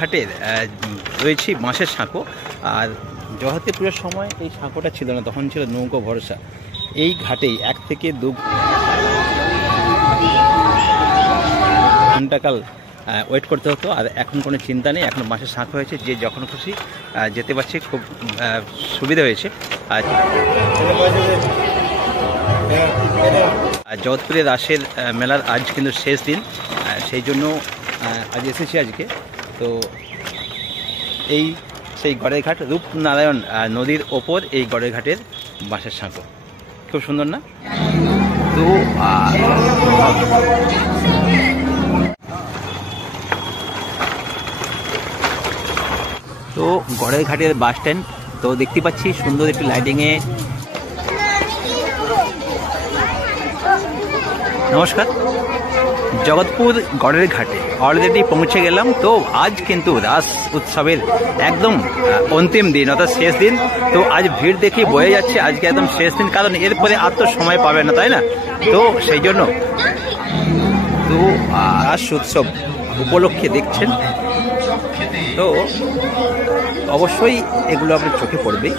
ঘাটের রয়েছি বাঁশের সাঁকো। আর জগদ্ধাত্রী পুজোর সময় এই সাঁকোটা ছিল না, তখন ছিল নৌকো ভরসা। এই ঘাটেই 1 থেকে 2 ঘন্টাকাল ওয়েট করতে হতো। আর এখন কোনো চিন্তা নেই, এখন বাঁশের সাঁকো হয়েছে, যে যখন খুশি যেতে পারছে, খুব সুবিধা হয়েছে। আর জগৎপুরের রাসের মেলার আজ কিন্তু শেষ দিন, সেই জন্য আজ এসেছি আজকে। তো এই সেই গড়ের ঘাট, রূপনারায়ণ নদীর ওপর এই গড়ের ঘাটের বাঁশের সাঁকো, খুব সুন্দর না? তো গড়ের ঘাটের বাস স্ট্যান্ড, তো দেখতে পাচ্ছি সুন্দর একটি লাইটিংয়ে। নমস্কার, জগৎপুর গড়ের ঘাটে অলরেডি পৌঁছে গেলাম। তো আজ কিন্তু রাস উৎসবের একদম অন্তিম দিন, অর্থাৎ শেষ দিন। তো আজ ভিড় দেখে বয়ে যাচ্ছে আজকে একদম শেষ দিন, কারণ এরপরে আর তো সময় পাবে না, তাই না? তো সেই জন্য তো রাস উৎসব উপলক্ষে দেখছেন, তো অবশ্যই এগুলো আপনার চোখে পড়বেই।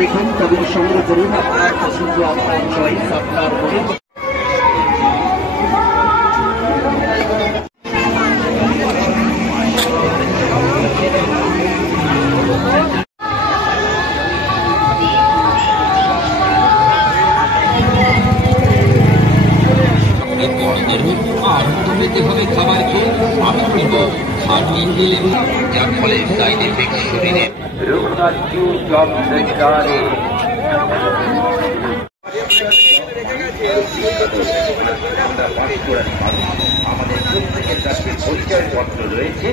দেখুন তবে সংগ্রহ করুন আপনার পছন্দ, আপনার চয়েস, আপনার আনন্দ পেতে হবে খাবারকে। আমি বলবো খাটিয়ে দিলে যার ফলে সাইড এফেক্ট শরীরে আমাদের প্রত্যেকের কাছে পরিচয় পত্র রয়েছে।